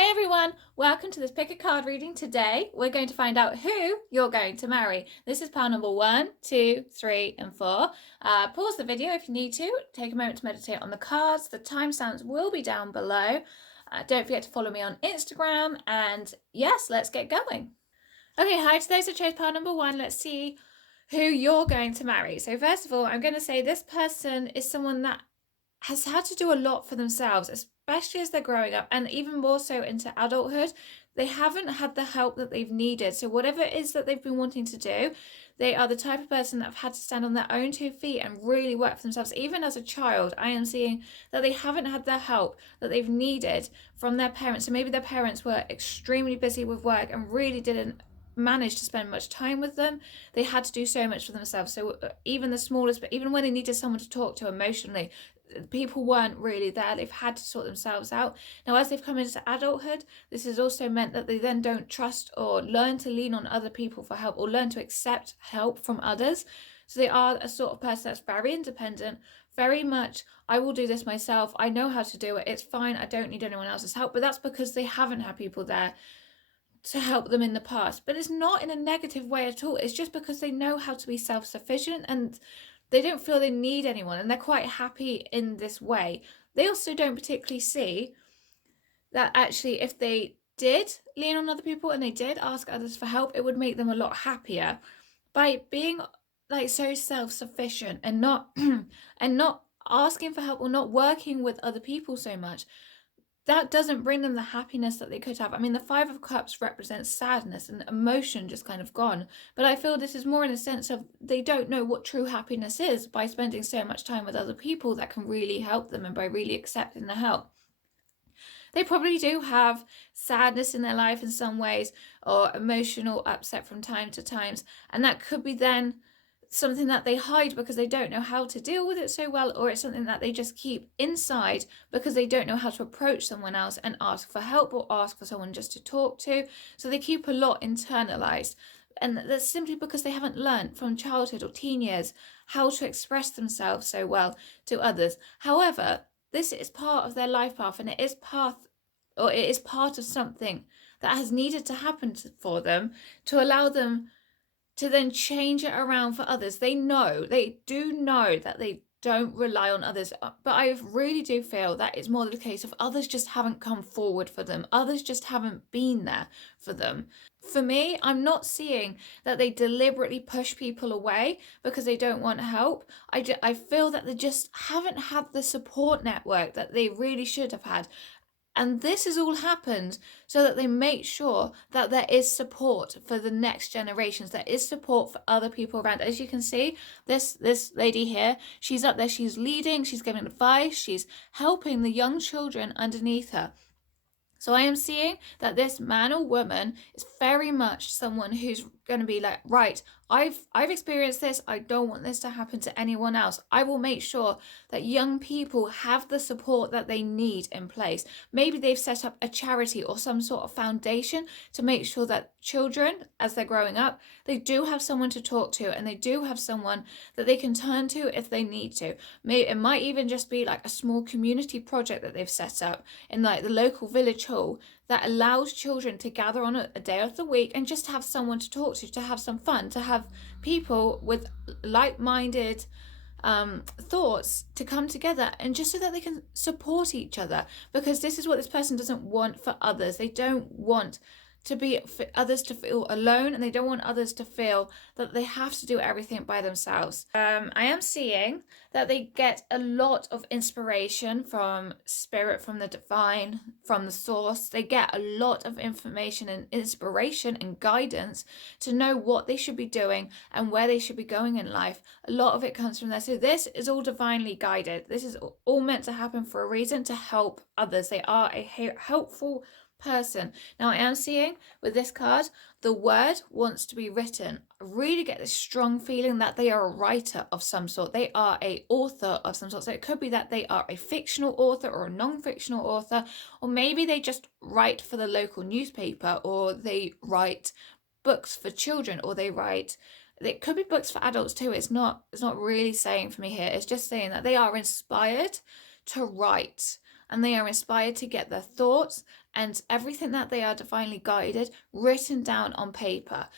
Hi everyone, welcome to this pick a card reading. Today we're going to find out who you're going to marry. This is pile number 1, 2, 3 and 4. Pause the video if you need to, take a moment to meditate on the cards. The timestamps will be down below. Don't forget to follow me on Instagram, and yes, let's get going. Okay, hi to those who chose pile number 1. Let's see who you're going to marry. So first of all, I'm going to say this person is someone that has had to do a lot for themselves, especially as they're growing up, and even more so into adulthood. They haven't had the help that they've needed. So whatever it is that they've been wanting to do, they are the type of person that have had to stand on their own 2 feet and really work for themselves. Even as a child, I am seeing that they haven't had the help that they've needed from their parents. So maybe their parents were extremely busy with work and really didn't manage to spend much time with them. They had to do so much for themselves. So even the smallest, but even when they needed someone to talk to emotionally, people weren't really there. They've had to sort themselves out. Now, as they've come into adulthood, this has also meant that they then don't trust or learn to lean on other people for help, or learn to accept help from others. So they are a sort of person that's very independent, very much, I will do this myself, I know how to do it, it's fine, I don't need anyone else's help. But that's because they haven't had people there to help them in the past. But it's not in a negative way at all. It's just because they know how to be self-sufficient and they don't feel they need anyone, and they're quite happy in this way. They also don't particularly see that actually if they did lean on other people and they did ask others for help, it would make them a lot happier by being like so self-sufficient and not and not asking for help or not working with other people so much. That doesn't bring them the happiness that they could have. I mean, the 5 of Cups represents sadness and emotion just kind of gone. But I feel this is more in a sense of they don't know what true happiness is by spending so much time with other people that can really help them, and by really accepting the help. They probably do have sadness in their life in some ways, or emotional upset from time to times. And that could be then something that they hide because they don't know how to deal with it so well, or it's something that they just keep inside because they don't know how to approach someone else and ask for help, or ask for someone just to talk to. So they keep a lot internalized, and that's simply because they haven't learned from childhood or teen years how to express themselves so well to others. However, this is part of their life path, and it is part of something that has needed to happen for them to allow them to then change it around for others. They do know that they don't rely on others, but I really do feel that it's more the case of others just haven't come forward for them. Others just haven't been there for them. For me, I'm not seeing that they deliberately push people away because they don't want help. I feel that they just haven't had the support network that they really should have had. And this has all happened so that they make sure that there is support for the next generations. There is support for other people around. As you can see, this lady here, she's up there, she's leading, she's giving advice, she's helping the young children underneath her. So I am seeing that this man or woman is very much someone who's going to be like, right, I've experienced this. I don't want this to happen to anyone else. I will make sure that young people have the support that they need in place. Maybe they've set up a charity or some sort of foundation to make sure that children, as they're growing up, they do have someone to talk to, and they do have someone that they can turn to if they need to. Maybe it might even just be like a small community project that they've set up in like the local village hall that allows children to gather on a day of the week and just have someone to talk to have some fun, to have people with like-minded thoughts to come together, and just so that they can support each other, because this is what this person doesn't want for others. They don't want others to feel alone, and they don't want others to feel that they have to do everything by themselves. I am seeing that they get a lot of inspiration from spirit, from the divine, from the source. They get a lot of information and inspiration and guidance to know what they should be doing and where they should be going in life. A lot of it comes from there. So this is all divinely guided. This is all meant to happen for a reason, to help others. They are a helpful person. Now I am seeing with this card, the word wants to be written. I really get this strong feeling that they are a writer of some sort. They are a author of some sort. So it could be that they are a fictional author or a non-fictional author, or maybe they just write for the local newspaper, or they write books for children, or it could be books for adults too. It's not really saying for me here. It's just saying that they are inspired to write. and they are inspired to get their thoughts and everything that they are divinely guided written down on paper.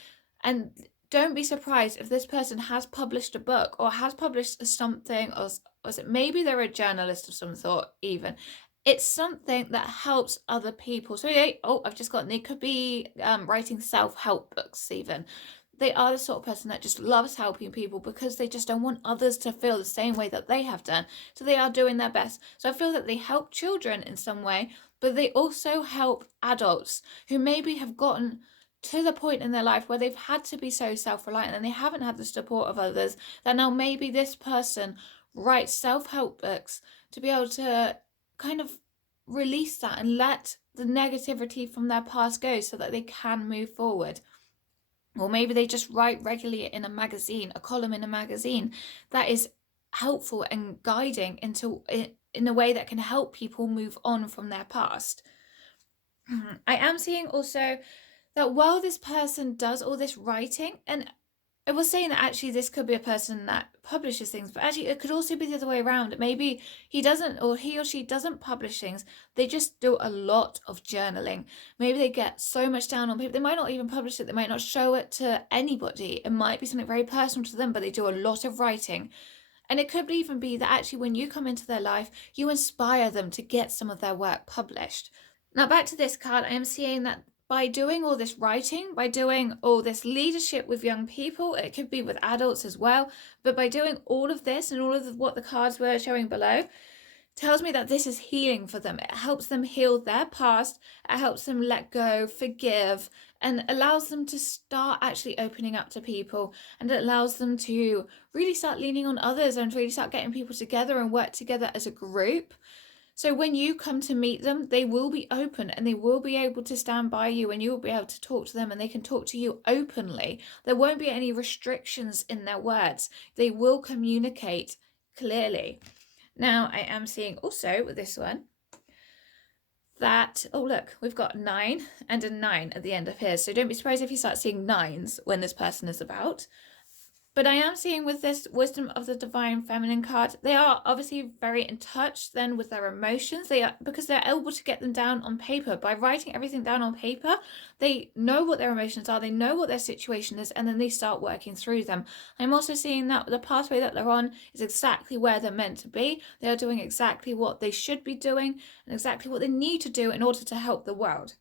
And don't be surprised if this person has published a book or has published something, or is it maybe they're a journalist of some sort even. It's something that helps other people. So I've just gotten, they could be writing self-help books even. They are the sort of person that just loves helping people because they just don't want others to feel the same way that they have done. So they are doing their best. So I feel that they help children in some way, but they also help adults who maybe have gotten to the point in their life where they've had to be so self-reliant and they haven't had the support of others, that now maybe this person writes self-help books to be able to kind of release that and let the negativity from their past go so that they can move forward. Or maybe they just write regularly in a magazine, a column in a magazine that is helpful and guiding in a way that can help people move on from their past. I am seeing also that while this person does all this writing, and I was saying that actually this could be a person that publishes things, but actually it could also be the other way around. Maybe he doesn't, or he or she doesn't publish things. They just do a lot of journaling. Maybe they get so much down on paper. They might not even publish it. They might not show it to anybody. It might be something very personal to them, but they do a lot of writing. And it could even be that actually when you come into their life, you inspire them to get some of their work published. Now back to this card, I am seeing that by doing all this writing, by doing all this leadership with young people, it could be with adults as well, but by doing all of this and all of what the cards were showing below, tells me that this is healing for them. It helps them heal their past, it helps them let go, forgive, and allows them to start actually opening up to people, and it allows them to really start leaning on others and really start getting people together and work together as a group. So when you come to meet them, they will be open and they will be able to stand by you, and you will be able to talk to them and they can talk to you openly. There won't be any restrictions in their words. They will communicate clearly. Now, I am seeing also with this one that, oh look, we've got 9 and a 9 at the end of here. So don't be surprised if you start seeing 9s when this person is about. But I am seeing with this Wisdom of the Divine Feminine card, they are obviously very in touch then with their emotions. They are, because they're able to get them down on paper. By writing everything down on paper, they know what their emotions are, they know what their situation is, and then they start working through them. I'm also seeing that the pathway that they're on is exactly where they're meant to be. They are doing exactly what they should be doing and exactly what they need to do in order to help the world.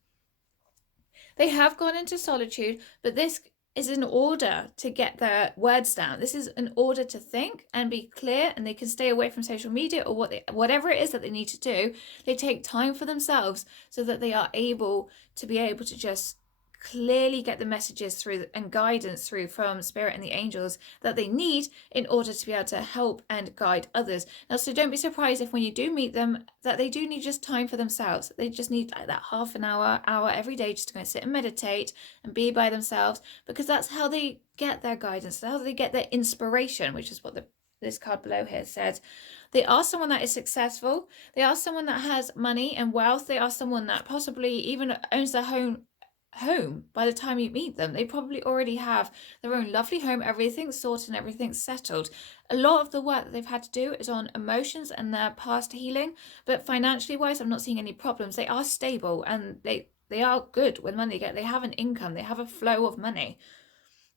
They have gone into solitude, but this is in order to get their words down. This is in order to think and be clear, and they can stay away from social media or whatever it is that they need to do. They take time for themselves so that they are able to just clearly get the messages through and guidance through from Spirit and the angels that they need in order to be able to help and guide others. Now, so don't be surprised if when you do meet them that they do need just time for themselves. They just need like that half an hour every day just to go and sit and meditate and be by themselves, because that's how they get their guidance, that's how they get their inspiration, which is what this card below here said. They are someone that is successful. They are someone that has money and wealth. They are someone that possibly even owns their home by the time you meet them. They probably already have their own lovely home, everything's sorted and everything's settled. A lot of the work that they've had to do is on emotions and their past healing, but financially wise, I'm not seeing any problems. They are stable and they are good with money. They have an income, they have a flow of money.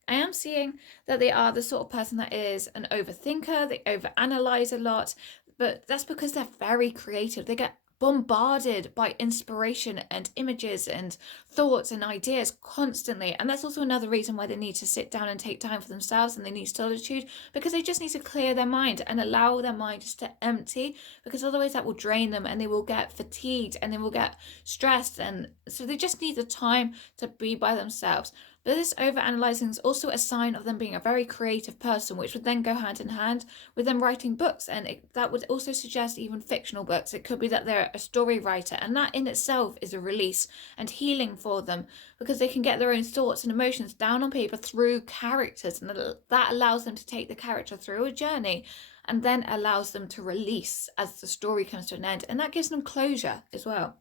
I am seeing that they are the sort of person that is an overthinker. They overanalyze a lot, but that's because they're very creative. They get bombarded by inspiration and images and thoughts and ideas constantly, and that's also another reason why they need to sit down and take time for themselves, and they need solitude, because they just need to clear their mind and allow their mind just to empty, because otherwise that will drain them and they will get fatigued and they will get stressed, and so they just need the time to be by themselves. But this overanalyzing is also a sign of them being a very creative person, which would then go hand in hand with them writing books. And that would also suggest even fictional books. It could be that they're a story writer, and that in itself is a release and healing for them, because they can get their own thoughts and emotions down on paper through characters, and that allows them to take the character through a journey and then allows them to release as the story comes to an end, and that gives them closure as well.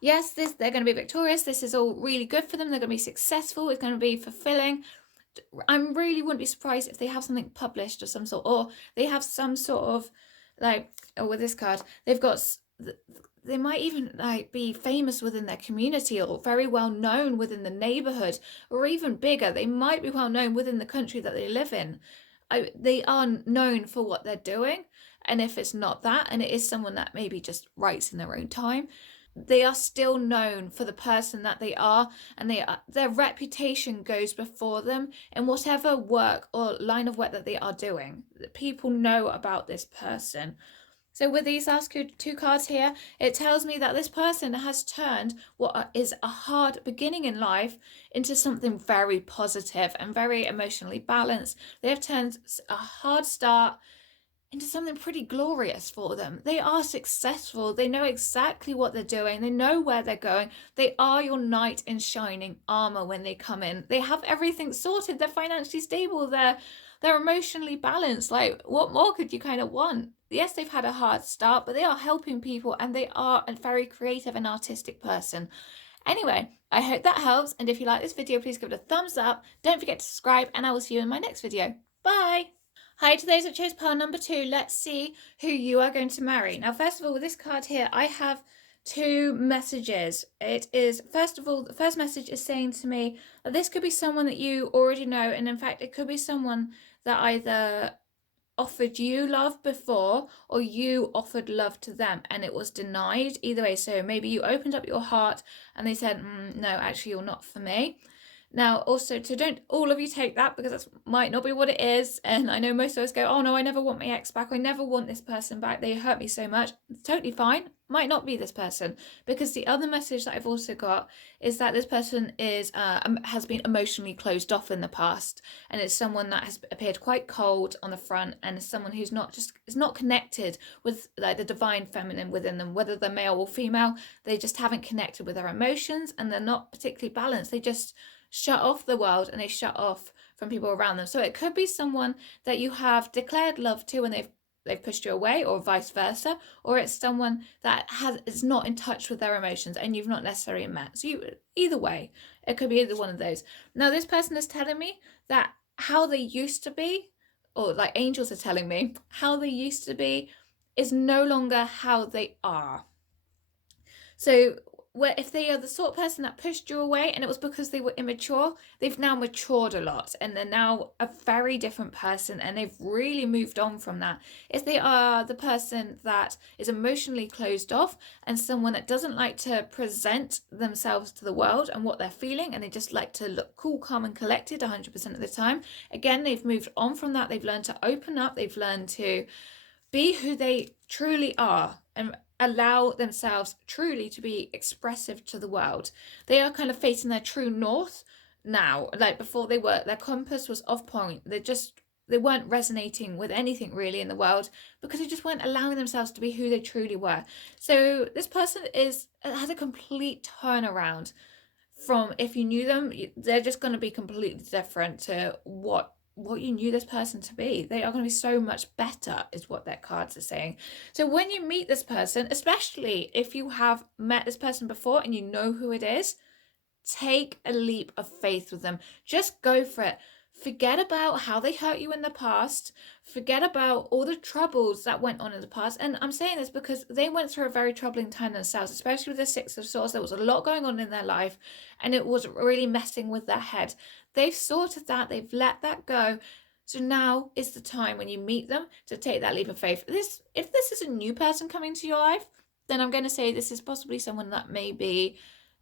Yes, they're going to be victorious. This is all really good for them. They're going to be successful. It's going to be fulfilling. I really wouldn't be surprised if they have something published of some sort, or they have some sort of, like, oh, with this card, they've got they might even like be famous within their community or very well known within the neighborhood, or even bigger, they might be well known within the country that they live in. They are known for what they're doing. And if it's not that, and it is someone that maybe just writes in their own time, they are still known for the person that they are, and their reputation goes before them in whatever work or line of work that they are doing. People know about this person. So with these last two cards here, it tells me that this person has turned what is a hard beginning in life into something very positive and very emotionally balanced. They have turned a hard start into something pretty glorious for them. They are successful. They know exactly what they're doing. They know where they're going. They are your knight in shining armor when they come in. They have everything sorted. They're financially stable. They're emotionally balanced. Like, what more could you kind of want? Yes, they've had a hard start, but they are helping people, and they are a very creative and artistic person. Anyway, I hope that helps, and if you like this video, please give it a thumbs up. Don't forget to subscribe, and I will see you in my next video. Bye! Hi to those that chose pile number 2. Let's see who you are going to marry. Now, first of all, with this card here, I have 2 messages. It is, first of all, the first message is saying to me that this could be someone that you already know, and in fact, it could be someone that either offered you love before, or you offered love to them and it was denied. Either way, so maybe you opened up your heart and they said, no, actually you're not for me. Now, also, so don't all of you take that, because that might not be what it is. And I know most of us go, oh no, I never want my ex back. I never want this person back. They hurt me so much. It's totally fine. Might not be this person, because the other message that I've also got is that this person has been emotionally closed off in the past, and it's someone that has appeared quite cold on the front, and is someone who's is not connected with like the divine feminine within them, whether they're male or female. They just haven't connected with their emotions, and they're not particularly balanced. They just shut off the world, and they shut off from people around them. So it could be someone that you have declared love to and they've pushed you away, or vice versa, or it's someone that is not in touch with their emotions and you've not necessarily met. So either way, it could be either one of those. Now, this person is telling me that how they used to be, or like angels are telling me how they used to be, is no longer how they are. So if they are the sort of person that pushed you away and it was because they were immature, they've now matured a lot and they're now a very different person, and they've really moved on from that. If they are the person that is emotionally closed off and someone that doesn't like to present themselves to the world and what they're feeling, and they just like to look cool, calm and collected 100% of the time, again, they've moved on from that. They've learned to open up. They've learned to be who they truly are and allow themselves truly to be expressive to the world. They are kind of facing their true north now. Like before, their compass was off point. They weren't resonating with anything really in the world, because they just weren't allowing themselves to be who they truly were. So this person has a complete turnaround from, if you knew them, they're just going to be completely different to what you knew this person to be. They are going to be so much better, is what their cards are saying. So when you meet this person, especially if you have met this person before and you know who it is, take a leap of faith with them. Just go for it. Forget about how they hurt you in the past. Forget about all the troubles that went on in the past. And I'm saying this because they went through a very troubling time themselves, especially with the Six of Swords. There was a lot going on in their life and it was really messing with their head. They've sorted that. They've let that go. So now is the time when you meet them to take that leap of faith. If this is a new person coming to your life, then I'm going to say this is possibly someone that maybe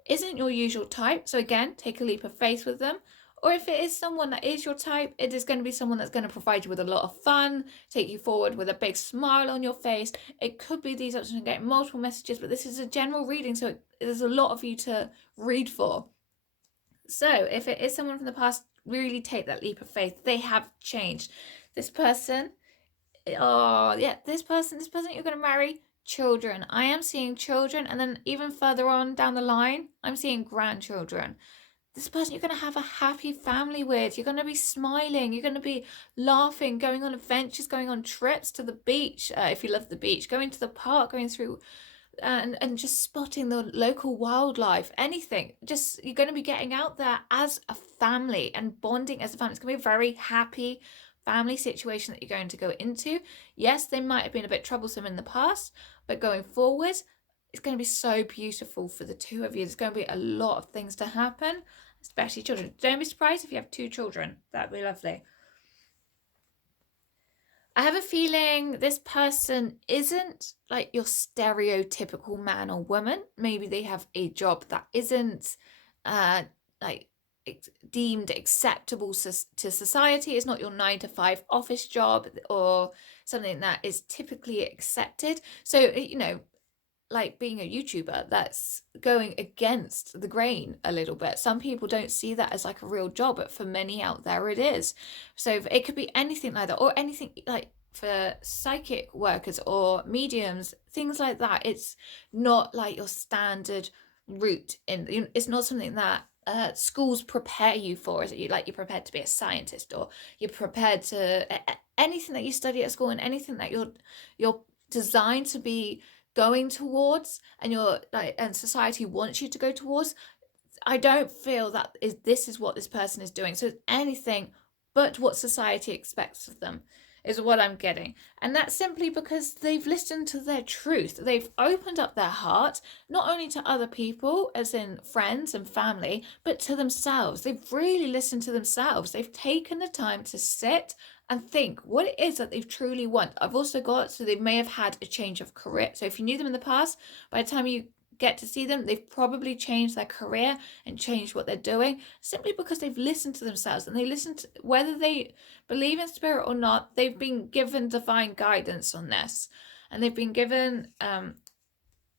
isn't your usual type. So again, take a leap of faith with them. Or if it is someone that is your type, it is going to be someone that's going to provide you with a lot of fun, take you forward with a big smile on your face. It could be these options and get multiple messages, but this is a general reading, so there's a lot of you to read for. So if it is someone from the past, really take that leap of faith. They have changed. This person, this person you're going to marry, children. I am seeing children, and then even further on down the line, I'm seeing grandchildren. This person you're going to have a happy family with. You're going to be smiling. You're going to be laughing, going on adventures, going on trips to the beach, if you love the beach, going to the park, going through and just spotting the local wildlife, anything. Just, you're going to be getting out there as a family and bonding as a family. It's going to be a very happy family situation that you're going to go into. Yes, they might have been a bit troublesome in the past, but going forward, it's going to be so beautiful for the two of you. There's going to be a lot of things to happen, especially children. Don't be surprised if you have 2 children. That'd be lovely. I have a feeling this person isn't like your stereotypical man or woman. Maybe they have a job that isn't like deemed acceptable to society. It's not your 9 to 5 office job or something that is typically accepted. So, you know, like being a YouTuber, that's going against the grain a little bit. Some people don't see that as like a real job, but for many out there it is. So it could be anything like that, or anything like for psychic workers or mediums, things like that. It's not like your standard route in, it's not something that schools prepare you for. Is it like you're prepared to be a scientist, or you're prepared to anything that you study at school, and anything that you're designed to be going towards, and you're like, and society wants you to go towards. I don't feel that this is what this person is doing. So it's anything but what society expects of them, is what I'm getting. And that's simply because they've listened to their truth. They've opened up their heart, not only to other people, as in friends and family, but to themselves. They've really listened to themselves. They've taken the time to sit and think what it is that they've truly want. I've also got, so they may have had a change of career. So if you knew them in the past, by the time you get to see them, they've probably changed their career and changed what they're doing, simply because they've listened to themselves, and they listen to, whether they believe in spirit or not, they've been given divine guidance on this, and they've been given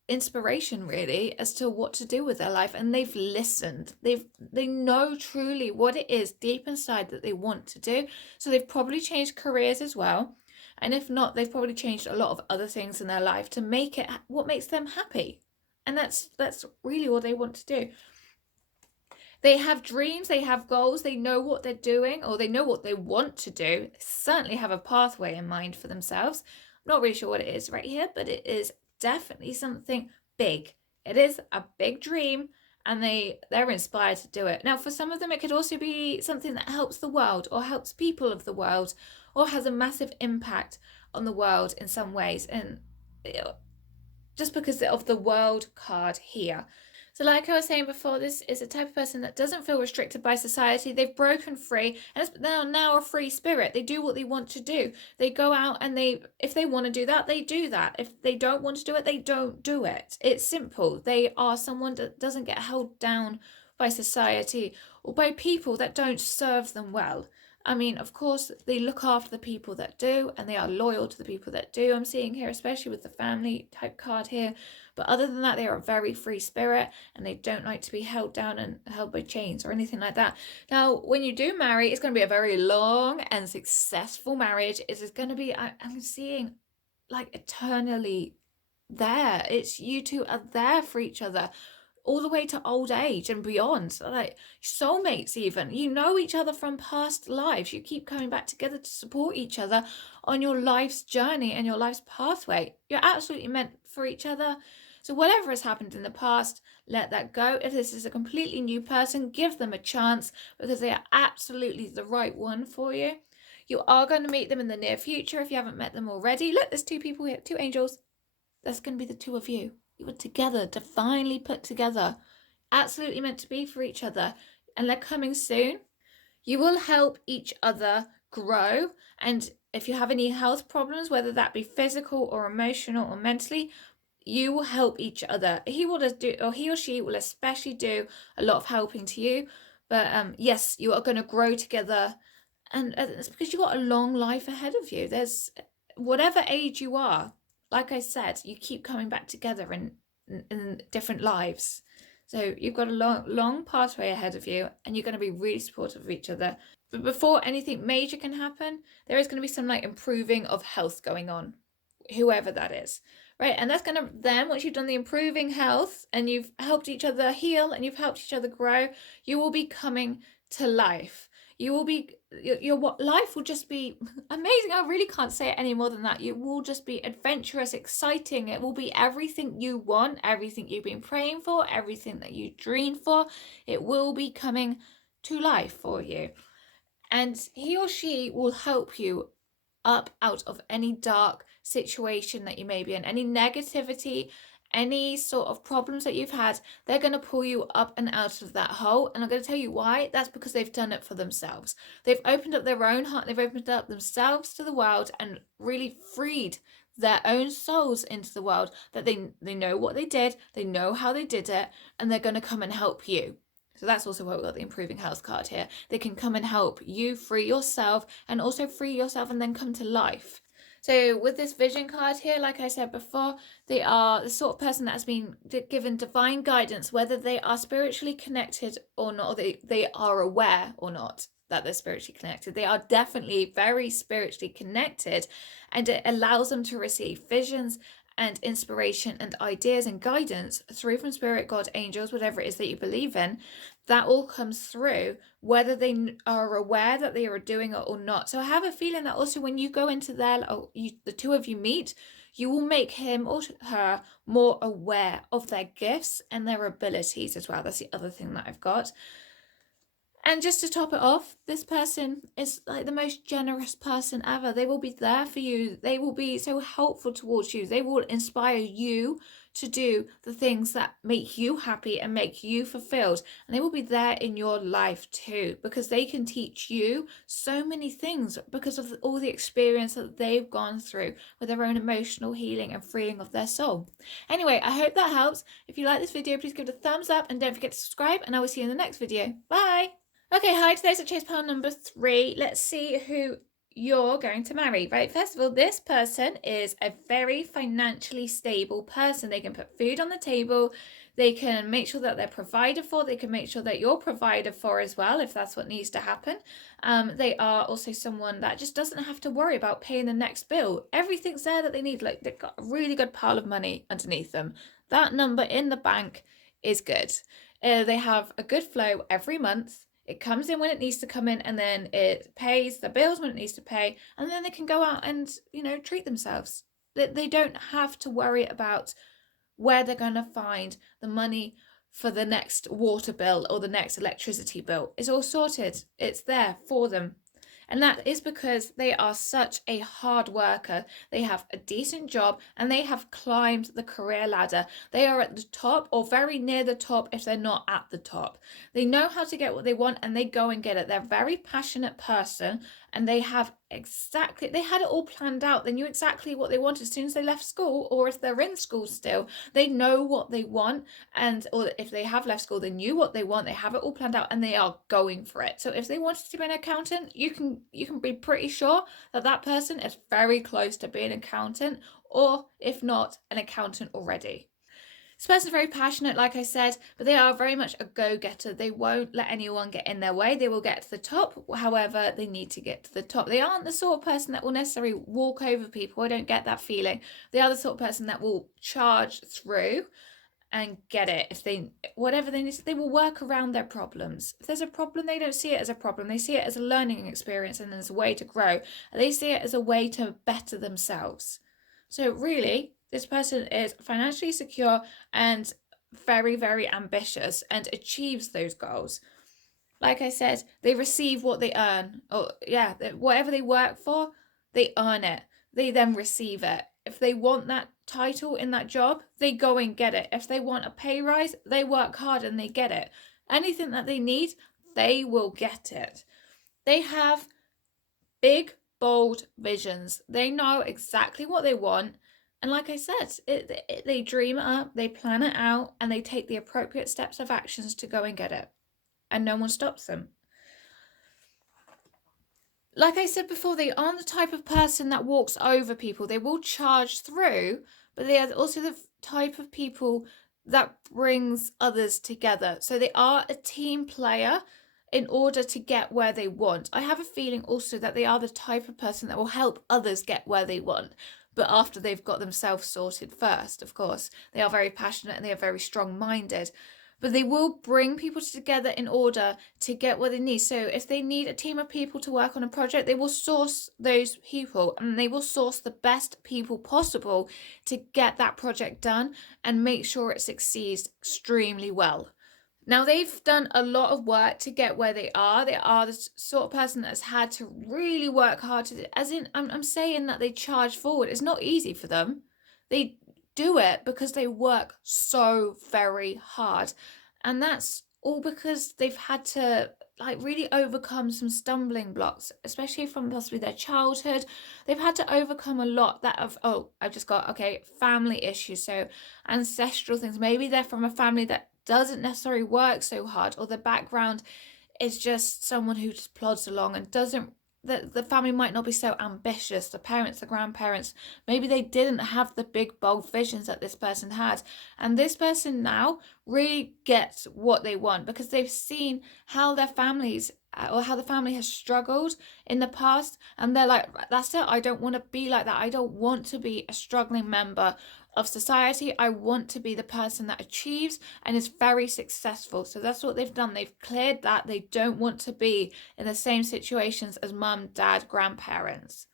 inspiration really as to what to do with their life, and they've listened. They know truly what it is deep inside that they want to do. So they've probably changed careers as well, and if not, they've probably changed a lot of other things in their life to make it what makes them happy. And that's really what they want to do. They have dreams, they have goals, they know what they're doing, or they know what they want to do. They certainly have a pathway in mind for themselves. I'm not really sure what it is right here, but it is definitely something big. It is a big dream, and they're inspired to do it. Now, for some of them, it could also be something that helps the world, or helps people of the world, or has a massive impact on the world in some ways. And just because of the world card here. So like I was saying before, this is a type of person that doesn't feel restricted by society. They've broken free, and they're now a free spirit. They do what they want to do. They go out, and if they want to do that, they do that. If they don't want to do it, they don't do it. It's simple. They are someone that doesn't get held down by society or by people that don't serve them well. I mean, of course, they look after the people that do, and they are loyal to the people that do. I'm seeing here, especially with the family type card here. But other than that, they are a very free spirit, and they don't like to be held down and held by chains or anything like that. Now, when you do marry, it's going to be a very long and successful marriage. It is going to be, I'm seeing like eternally there. It's you two are there for each other all the way to old age and beyond, like soulmates even. You know each other from past lives. You keep coming back together to support each other on your life's journey and your life's pathway. You're absolutely meant for each other. So whatever has happened in the past, let that go. If this is a completely new person, give them a chance, because they are absolutely the right one for you. You are going to meet them in the near future if you haven't met them already. Look, there's 2 people here, 2 angels. That's going to be the 2 of you. You were together, divinely put together, absolutely meant to be for each other, and they're coming soon. You will help each other grow, and if you have any health problems, whether that be physical or emotional or mentally, you will help each other. He or she will especially do a lot of helping to you. But yes, you are going to grow together, and it's because you've got a long life ahead of you. There's whatever age you are. Like I said, you keep coming back together in different lives. So you've got a long pathway ahead of you, and you're going to be really supportive of each other. But before anything major can happen, there is going to be some like improving of health going on, whoever that is, right? And that's going to then, once you've done the improving health and you've helped each other heal and you've helped each other grow, you will be coming to life. You will be, your life will just be amazing. I really can't say it any more than that. You will just be adventurous, exciting. It will be everything you want, everything you've been praying for, everything that you dreamed for. It will be coming to life for you. And he or she will help you up out of any dark situation that you may be in, any negativity, any sort of problems that you've had, they're going to pull you up and out of that hole. And I'm going to tell you why. That's because they've done it for themselves. They've opened up their own heart, they've opened up themselves to the world and really freed their own souls into the world, that they know what they did, they know how they did it, and they're going to come and help you. So that's also why we've got the Improving Health card here. They can come and help you free yourself, and also free yourself and then come to life. So with this vision card here, like I said before, they are the sort of person that has been given divine guidance, whether they are spiritually connected or not, or they are aware or not that they're spiritually connected. They are definitely very spiritually connected, and it allows them to receive visions and inspiration and ideas and guidance through from spirit, God, angels, whatever it is that you believe in. That all comes through whether they are aware that they are doing it or not. So I have a feeling that also when you go into the two of you meet, you will make him or her more aware of their gifts and their abilities as well. That's the other thing that I've got. And just to top it off, this person is like the most generous person ever. They will be there for you. They will be so helpful towards you. They will inspire you to do the things that make you happy and make you fulfilled. And they will be there in your life too, because they can teach you so many things because of all the experience that they've gone through with their own emotional healing and freeing of their soul. Anyway, I hope that helps. If you like this video, please give it a thumbs up and don't forget to subscribe, and I will see you in the next video. Bye! Okay, hi, today's a chase pile number 3. Let's see who you're going to marry. Right, first of all, this person is a very financially stable person. They can put food on the table. They can make sure that they're provided for. They can make sure that you're provided for as well, if that's what needs to happen. They are also someone that just doesn't have to worry about paying the next bill. Everything's there that they need. Like, they've got a really good pile of money underneath them. That number in the bank is good. They have a good flow every month. It comes in when it needs to come in, and then it pays the bills when it needs to pay, and then they can go out and, treat themselves. They don't have to worry about where they're going to find the money for the next water bill or the next electricity bill. It's all sorted. It's there for them. And that is because they are such a hard worker. They have a decent job and they have climbed the career ladder. They are at the top or very near the top if they're not at the top. They know how to get what they want and they go and get it. They're a very passionate person, and they had it all planned out. They knew exactly what they wanted as soon as they left school, or if they're in school still, they know what they want. Or if they have left school, they knew what they want. They have it all planned out and they are going for it. So if they wanted to be an accountant, you can be pretty sure that that person is very close to being an accountant, or if not, an accountant already. This person's very passionate, like I said, but they are very much a go-getter. They won't let anyone get in their way. They will get to the top, however they need to get to the top. They aren't the sort of person that will necessarily walk over people. I don't get that feeling. They are the sort of person that will charge through and get it. Whatever they need, they will work around their problems. If there's a problem, they don't see it as a problem. They see it as a learning experience and as a way to grow. And they see it as a way to better themselves. So really, this person is financially secure and very, very ambitious and achieves those goals. Like I said, they receive what they earn. Whatever they work for, they earn it. They then receive it. If they want that title in that job, they go and get it. If they want a pay rise, they work hard and they get it. Anything that they need, they will get it. They have big, bold visions. They know exactly what they want. And like I said, they dream it up, they plan it out, and they take the appropriate steps of actions to go and get it. And no one stops them. Like I said before, they aren't the type of person that walks over people. They will charge through, but they are also the type of people that brings others together. So they are a team player in order to get where they want. I have a feeling also that they are the type of person that will help others get where they want, but after they've got themselves sorted first, of course. They are very passionate and they are very strong-minded. But they will bring people together in order to get what they need. So if they need a team of people to work on a project, they will source those people and they will source the best people possible to get that project done and make sure it succeeds extremely well. Now, they've done a lot of work to get where they are. They are the sort of person that's had to really work hard to, as in, I'm saying that they charge forward. It's not easy for them. They do it because they work so very hard. And that's all because they've had to like really overcome some stumbling blocks, especially from possibly their childhood. They've had to overcome a lot that of, oh, I've just got, okay, family issues. So ancestral things. Maybe they're from a family that doesn't necessarily work so hard, or the background is just someone who just plods along and doesn't, the family might not be so ambitious. The parents, the grandparents, maybe they didn't have the big bold visions that this person had, and this person now really gets what they want because they've seen how their families or how the family has struggled in the past, and they're like, that's it, I don't want to be like that. I don't want to be a struggling member of society. I want to be the person that achieves and is very successful. So that's what they've done. They've cleared that. They don't want to be in the same situations as mum, dad, grandparents.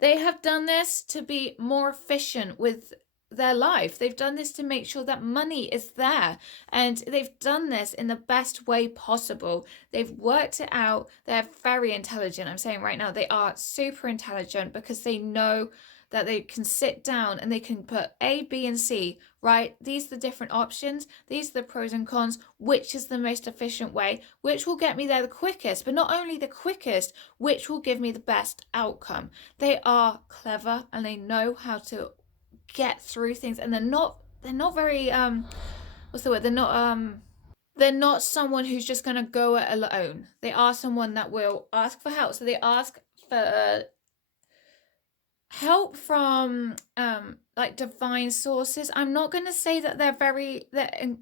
They have done this to be more efficient with their life. They've done this to make sure that money is there, and they've done this in the best way possible. They've worked it out. They're very intelligent. I'm saying right now they are super intelligent because they know that they can sit down and they can put A, B, and C, right? These are the different options. These are the pros and cons. Which is the most efficient way? Which will get me there the quickest? But not only the quickest, which will give me the best outcome? They are clever and they know how to get through things, and they're not very what's the word? They're not someone who's just going to go it alone. They are someone that will ask for help. So they ask for help from like divine sources. I'm not going to say that they're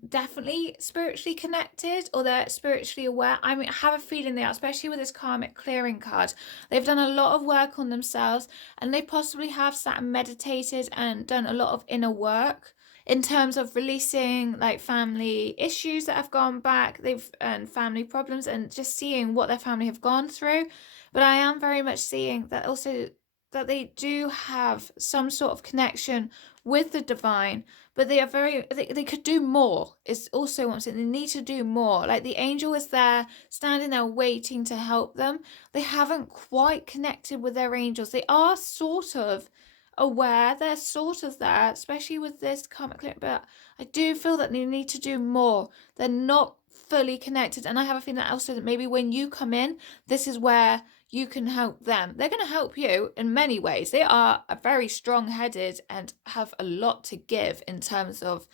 definitely spiritually connected or they're spiritually aware. I mean, I have a feeling they are, especially with this karmic clearing card. They've done a lot of work on themselves, and they possibly have sat and meditated and done a lot of inner work in terms of releasing like family issues that have gone back, they've and family problems, and just seeing what their family have gone through. But I am very much seeing that also that they do have some sort of connection with the divine, but they could do more is also what I'm saying. They need to do more. Like the angel is there standing there waiting to help them. They haven't quite connected with their angels. They are sort of aware, they're sort of there, especially with this karmic clearing, but I do feel that they need to do more. They're not fully connected, and I have a feeling that also that maybe when you come in, this is where you can help them. They're going to help you in many ways. They are very strong headed and have a lot to give in terms of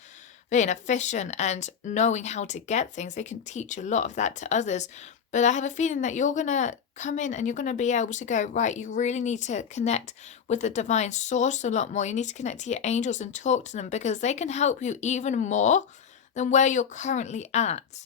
being efficient and knowing how to get things. They can teach a lot of that to others. But I have a feeling that you're going to come in and you're going to be able to go, right, you really need to connect with the divine source a lot more. You need to connect to your angels and talk to them because they can help you even more than where you're currently at.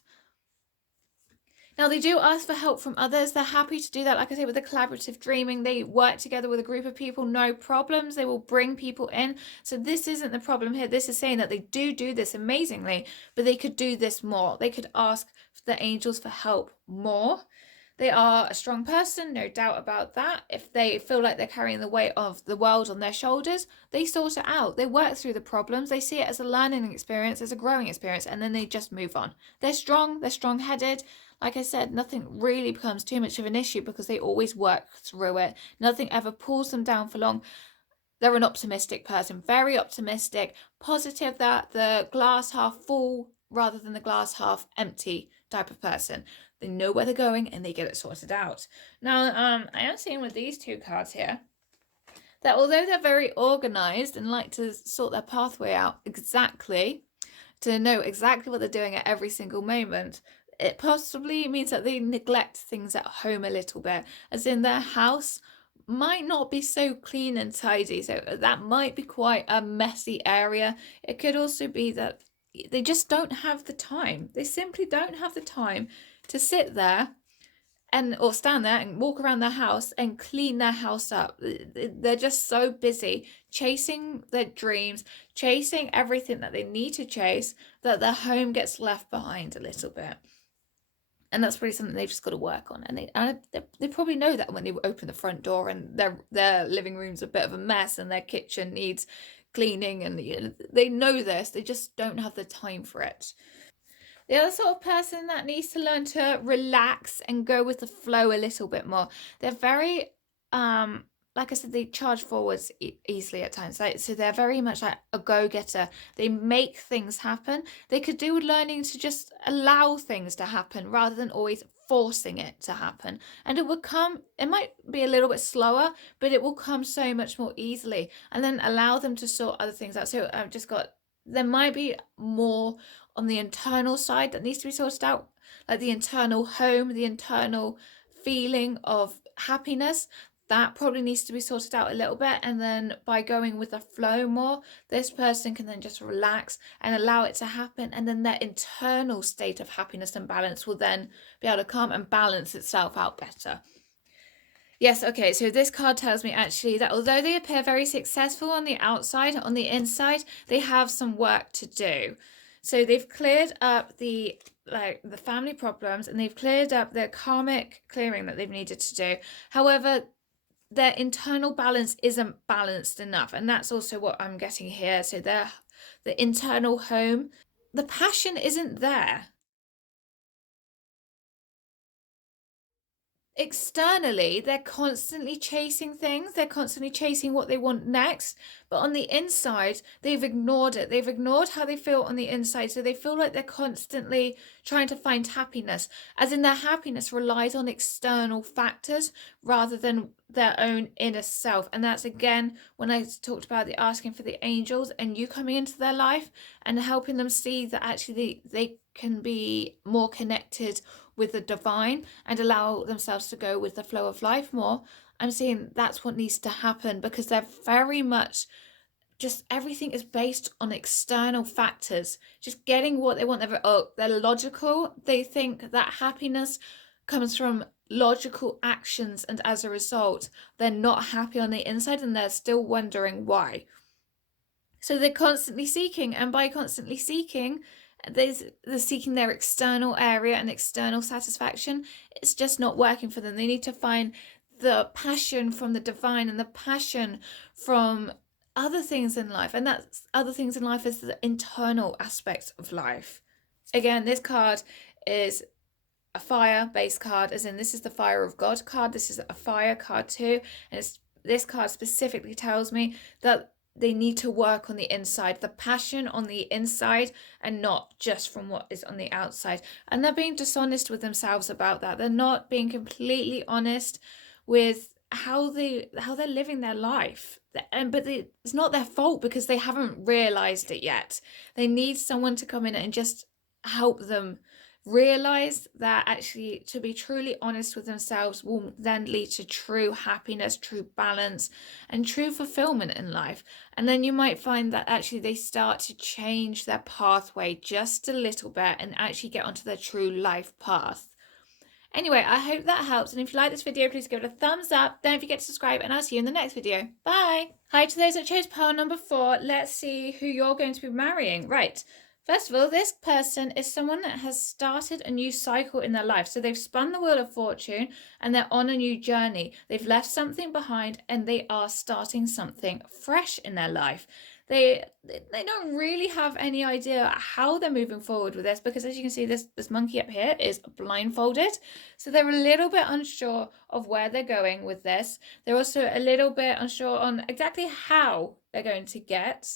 Now, they do ask for help from others. They're happy to do that. Like I say, with the collaborative dreaming, they work together with a group of people, no problems. They will bring people in. So this isn't the problem here. This is saying that they do this amazingly, but they could do this more. They could ask the angels for help more. They are a strong person, no doubt about that. If they feel like they're carrying the weight of the world on their shoulders, they sort it out. They work through the problems. They see it as a learning experience, as a growing experience, and then they just move on. They're strong-headed. Like I said, nothing really becomes too much of an issue because they always work through it. Nothing ever pulls them down for long. They're an optimistic person, very optimistic, positive, that the glass half full rather than the glass half empty type of person. They know where they're going and they get it sorted out. Now, I am seeing with these two cards here that although they're very organized and like to sort their pathway out exactly, to know exactly what they're doing at every single moment, it possibly means that they neglect things at home a little bit, as in their house might not be so clean and tidy, so that might be quite a messy area. It could also be that they just don't have the time. They simply don't have the time to sit there and or stand there and walk around their house and clean their house up. They're just so busy chasing their dreams, chasing everything that they need to chase, that their home gets left behind a little bit. And that's probably something they've just got to work on. And they probably know that when they open the front door and their living room's a bit of a mess and their kitchen needs cleaning, and they know this, they just don't have the time for it. The other sort of person that needs to learn to relax and go with the flow a little bit more. They're very, like I said, they charge forwards easily at times. Like, so they're very much like a go-getter. They make things happen. They could do with learning to just allow things to happen rather than always forcing it to happen. And it will come, it might be a little bit slower, but it will come so much more easily. And then allow them to sort other things out. So I've just got, there might be more on the internal side that needs to be sorted out, like the internal home, the internal feeling of happiness. That probably needs to be sorted out a little bit. And then by going with the flow more, this person can then just relax and allow it to happen. And then their internal state of happiness and balance will then be able to come and balance itself out better. Yes, okay, so this card tells me actually that although they appear very successful on the outside, on the inside, they have some work to do. So they've cleared up the family problems, and they've cleared up the karmic clearing that they've needed to do. However, their internal balance isn't balanced enough, and that's also what I'm getting here. So the internal home, the passion isn't there. Externally, they're constantly chasing things, they're constantly chasing what they want next, but on the inside they've ignored it. They've ignored how they feel on the inside, so they feel like they're constantly trying to find happiness, as in their happiness relies on external factors rather than their own inner self. And that's again when I talked about the asking for the angels and you coming into their life and helping them see that actually they can be more connected with the divine and allow themselves to go with the flow of life more. I'm seeing that's what needs to happen, because they're very much just, everything is based on external factors, just getting what they want. They're logical. They think that happiness comes from logical actions, and as a result they're not happy on the inside and they're still wondering why. So they're constantly seeking, and by constantly seeking, they're seeking their external area and external satisfaction. It's just not working for them. They need to find the passion from the divine and the passion from other things in life, and that's other things in life is the internal aspect of life. Again, this card is a fire based card, as in this is the Fire of God card. This is a fire card too, and this card specifically tells me that they need to work on the inside, the passion on the inside, and not just from what is on the outside. And they're being dishonest with themselves about that. They're not being completely honest with how they're living their life. But it's not their fault because they haven't realized it yet. They need someone to come in and just help them realize that actually to be truly honest with themselves will then lead to true happiness, true balance, and true fulfillment in life. And then you might find that actually they start to change their pathway just a little bit and actually get onto their true life path. Anyway, I hope that helps, and if you like this video, please give it a thumbs up. Don't forget to subscribe, and I'll see you in the next video. Bye! Hi to those that chose pile number 4. Let's see who you're going to be marrying. Right. First of all, this person is someone that has started a new cycle in their life. So they've spun the wheel of fortune and they're on a new journey. They've left something behind and they are starting something fresh in their life. They don't really have any idea how they're moving forward with this, because as you can see, this monkey up here is blindfolded. So they're a little bit unsure of where they're going with this. They're also a little bit unsure on exactly how they're going to get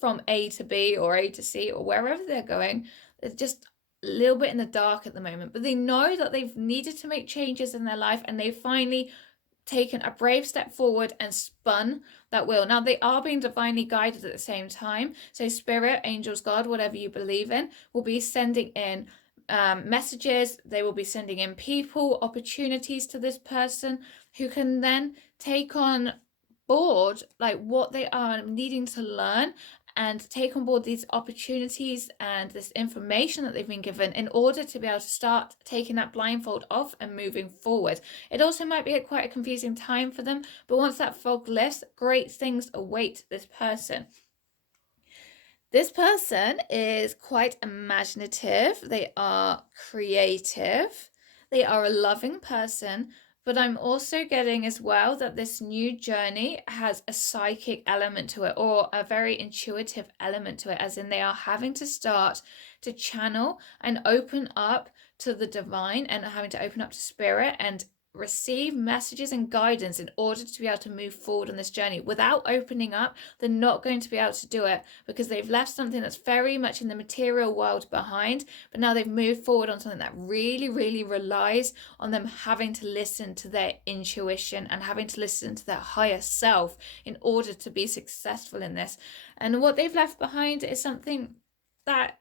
from A to B or A to C or wherever they're going. They're just a little bit in the dark at the moment, but they know that they've needed to make changes in their life, and they've finally taken a brave step forward and spun that wheel. Now they are being divinely guided at the same time. So spirit, angels, God, whatever you believe in, will be sending in messages. They will be sending in people, opportunities to this person who can then take on board like what they are needing to learn and take on board these opportunities and this information that they've been given in order to be able to start taking that blindfold off and moving forward. It also might be quite a confusing time for them, but once that fog lifts, great things await this person. This person is quite imaginative. They are creative. They are a loving person. But I'm also getting as well that this new journey has a psychic element to it, or a very intuitive element to it, as in they are having to start to channel and open up to the divine, and having to open up to spirit and receive messages and guidance in order to be able to move forward on this journey. Without opening up, they're not going to be able to do it, because they've left something that's very much in the material world behind, but now they've moved forward on something that really, really relies on them having to listen to their intuition and having to listen to their higher self in order to be successful in this. And what they've left behind is something that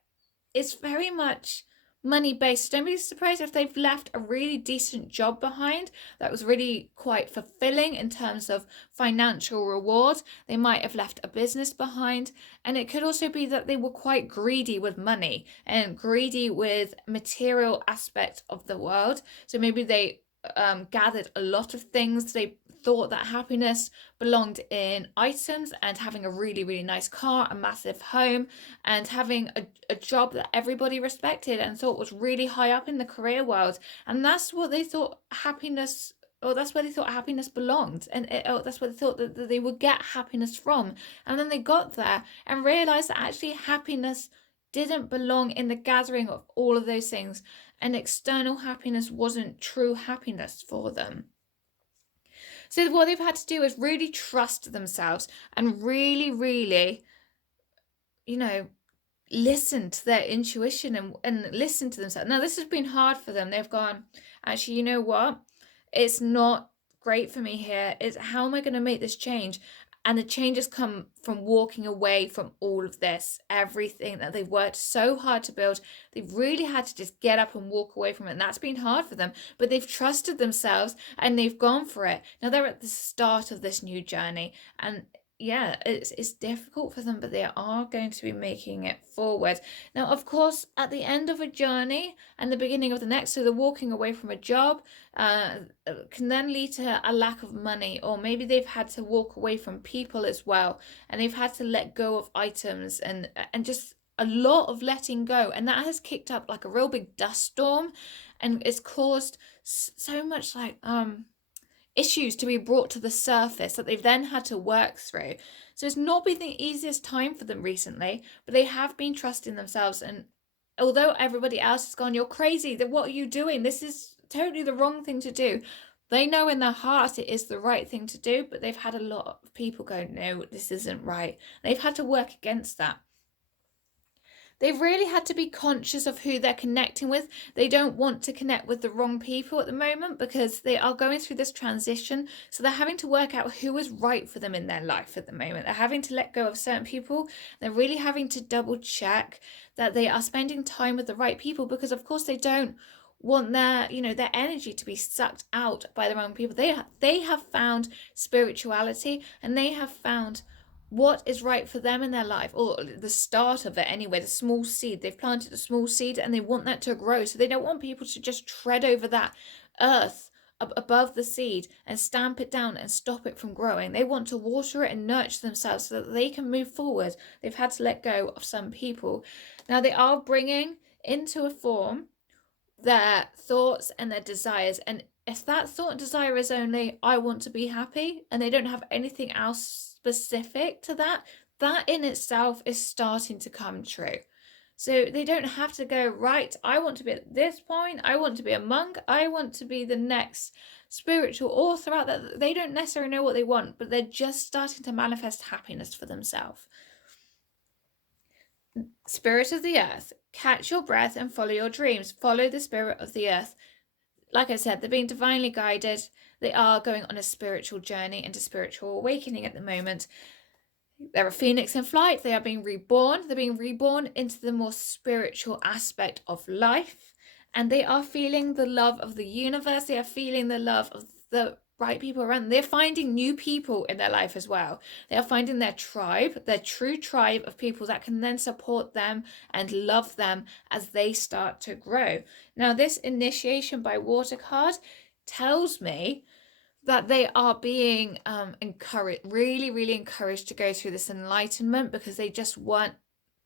is very much money based. Don't be surprised if they've left a really decent job behind that was really quite fulfilling in terms of financial reward. They might have left a business behind, and it could also be that they were quite greedy with money and greedy with material aspect of the world. So maybe they gathered a lot of things. They thought that happiness belonged in items and having a really, really nice car, a massive home, and having a job that everybody respected and thought was really high up in the career world. And that's what they thought happiness, or that's where they thought happiness belonged. And that's where they thought that they would get happiness from. And then they got there and realized that actually happiness didn't belong in the gathering of all of those things. And external happiness wasn't true happiness for them. So what they've had to do is really trust themselves and really, really, listen to their intuition and listen to themselves. Now, this has been hard for them. They've gone, actually, you know what? It's not great for me here. It's how am I going to make this change? And the changes come from walking away from all of this, everything that they've worked so hard to build. They've really had to just get up and walk away from it. And that's been hard for them. But they've trusted themselves and they've gone for it. Now they're at the start of this new journey. And yeah, it's difficult for them, but they are going to be making it forward. Now, of course, at the end of a journey and the beginning of the next, so the walking away from a job can then lead to a lack of money, or maybe they've had to walk away from people as well, and they've had to let go of items and just a lot of letting go, and that has kicked up like a real big dust storm, and it's caused so much like issues to be brought to the surface that they've then had to work through. So it's not been the easiest time for them recently, but they have been trusting themselves. And although everybody else has gone, you're crazy, what are you doing? This is totally the wrong thing to do. They know in their heart it is the right thing to do, but they've had a lot of people go, no, this isn't right. They've had to work against that. They've really had to be conscious of who they're connecting with. They don't want to connect with the wrong people at the moment because they are going through this transition. So they're having to work out who is right for them in their life at the moment. They're having to let go of certain people. They're really having to double check that they are spending time with the right people, because of course they don't want their energy to be sucked out by the wrong people. They have found spirituality, and they have found what is right for them in their life, or the start of it anyway, the small seed. They've planted a small seed and they want that to grow. So they don't want people to just tread over that earth above the seed and stamp it down and stop it from growing. They want to water it and nurture themselves so that they can move forward. They've had to let go of some people. Now they are bringing into a form their thoughts and their desires, and if that thought and desire is only I want to be happy, and they don't have anything else specific to that, that in itself is starting to come true. So they don't have to go, right, I want to be at this point, I want to be a monk, I want to be the next spiritual author out there. They don't necessarily know what they want, but they're just starting to manifest happiness for themselves. Spirit of the earth, catch your breath and follow your dreams. Follow the spirit of the earth. Like I said, they're being divinely guided. They are going on a spiritual journey into spiritual awakening at the moment. They're a phoenix in flight. They are being reborn. They're being reborn into the more spiritual aspect of life. And they are feeling the love of the universe. They are feeling the love of the right people around. They're finding new people in their life as well. They are finding their tribe, their true tribe of people that can then support them and love them as they start to grow. Now, this initiation by water card tells me that they are being encouraged, really, really encouraged to go through this enlightenment, because they just weren't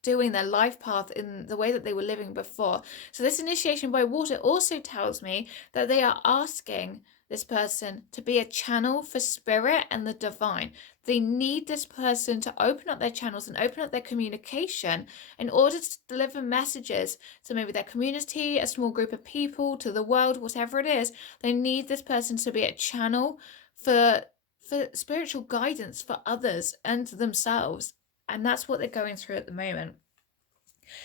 doing their life path in the way that they were living before. So this initiation by water also tells me that they are asking this person to be a channel for spirit and the divine. They need this person to open up their channels and open up their communication in order to deliver messages to maybe their community, a small group of people, to the world, whatever it is. They need this person to be a channel for spiritual guidance for others and themselves. And that's what they're going through at the moment.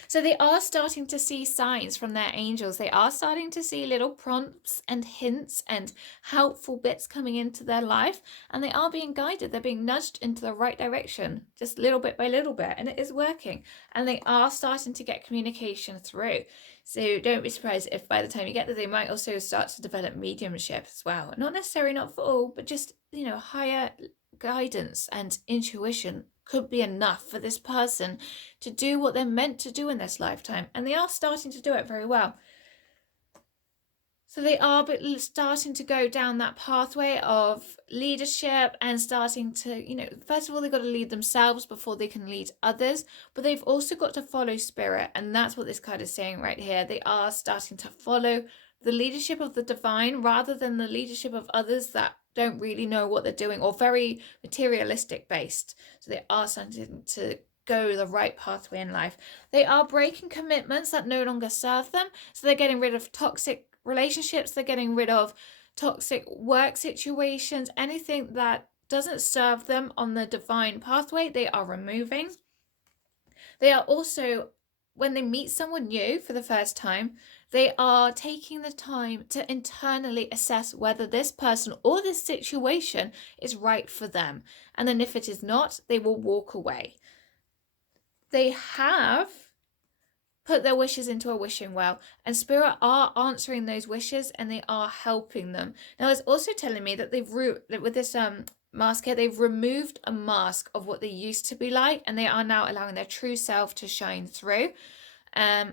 So they are starting to see signs from their angels. They are starting to see little prompts and hints and helpful bits coming into their life. And they are being guided. They're being nudged into the right direction, just little bit by little bit. And it is working. And they are starting to get communication through. So don't be surprised if by the time you get there, they might also start to develop mediumship as well. Not necessarily not for all, but just, higher guidance and intuition could be enough for this person to do what they're meant to do in this lifetime. And they are starting to do it very well. So they are starting to go down that pathway of leadership and starting to, first of all, they've got to lead themselves before they can lead others. But they've also got to follow spirit. And that's what this card is saying right here. They are starting to follow the leadership of the divine rather than the leadership of others that don't really know what they're doing or very materialistic based. So they are starting to go the right pathway in life. They are breaking commitments that no longer serve them. So they're getting rid of toxic relationships. They're getting rid of toxic work situations. Anything that doesn't serve them on the divine pathway, they are removing. They are also, when they meet someone new for the first time, they are taking the time to internally assess whether this person or this situation is right for them. And then if it is not, they will walk away. They have put their wishes into a wishing well, and spirit are answering those wishes and they are helping them. Now it's also telling me that with this mask here, they've removed a mask of what they used to be like, and they are now allowing their true self to shine through.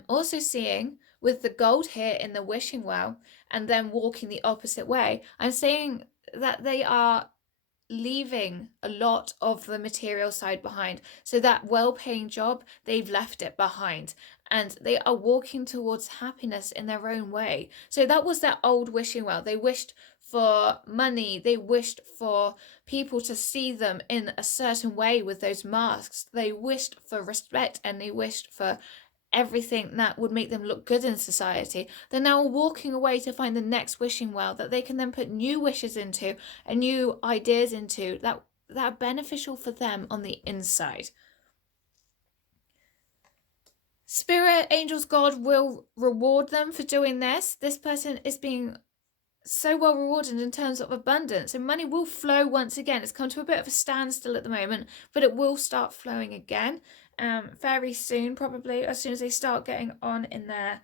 Also seeing with the gold here in the wishing well and then walking the opposite way, I'm saying that they are leaving a lot of the material side behind. So that well-paying job, they've left it behind and they are walking towards happiness in their own way. So that was their old wishing well. They wished for money, they wished for people to see them in a certain way with those masks, they wished for respect, and they wished for everything that would make them look good in society. They're now walking away to find the next wishing well that they can then put new wishes into and new ideas into that are beneficial for them on the inside. Spirit, angels, God will reward them for doing this. This person is being so well rewarded in terms of abundance, and money will flow once again. It's come to a bit of a standstill at the moment, but it will start flowing again very soon, probably as soon as they start getting on in their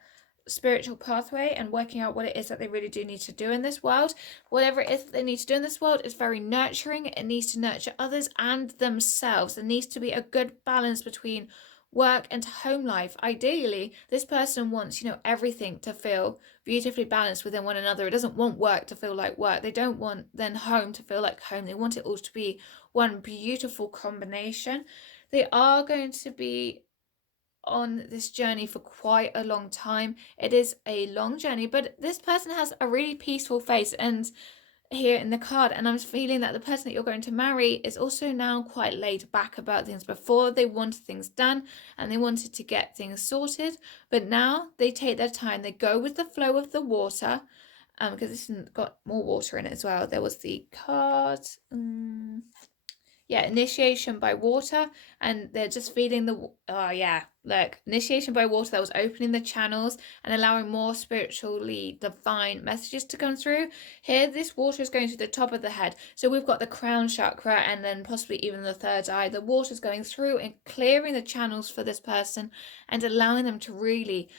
spiritual pathway and working out what it is that they really do need to do in this world. Whatever it is that they need to do in this world is very nurturing. It needs to nurture others and themselves. There needs to be a good balance between work and home life. Ideally, this person wants, everything to feel beautifully balanced within one another. It doesn't want work to feel like work. They don't want then home to feel like home. They want it all to be one beautiful combination. They are going to be on this journey for quite a long time. It is a long journey, but this person has a really peaceful face, and here in the card, and I'm feeling that the person that you're going to marry is also now quite laid back about things. Before, they wanted things done and they wanted to get things sorted, but now they take their time. They go with the flow of the water, because this has got more water in it as well. There was the card, initiation by water, and they're just feeling initiation by water. That was opening the channels and allowing more spiritually divine messages to come through. Here, this water is going to the top of the head, so we've got the crown chakra and then possibly even the third eye. The water's going through and clearing the channels for this person and allowing them to really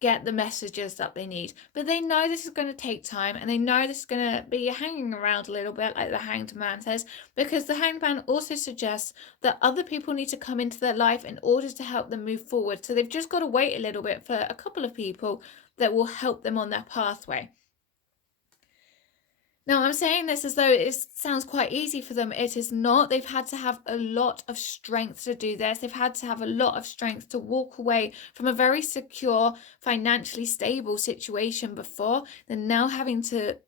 get the messages that they need. But they know this is going to take time, and they know this is going to be hanging around a little bit, like the Hanged Man says, because the Hanged Man also suggests that other people need to come into their life in order to help them move forward. So they've just got to wait a little bit for a couple of people that will help them on their pathway. Now, I'm saying this as though it sounds quite easy for them. It is not. They've had to have a lot of strength to do this. They've had to have a lot of strength to walk away from a very secure, financially stable situation before. They're now having to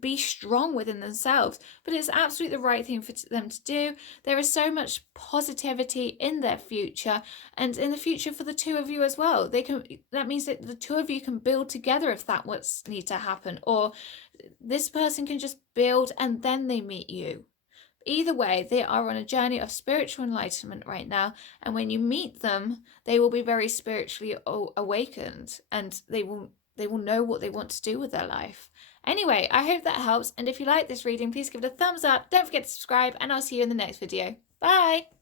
be strong within themselves. But it's absolutely the right thing for them to do. There is so much positivity in their future, and in the future for the two of you as well. That means that the two of you can build together if that what's need to happen, or this person can just build and then they meet you. Either way, they are on a journey of spiritual enlightenment right now, and when you meet them, they will be very spiritually awakened, and they will know what they want to do with their life. Anyway, I hope that helps, and if you like this reading, please give it a thumbs up. Don't forget to subscribe, and I'll see you in the next video. Bye!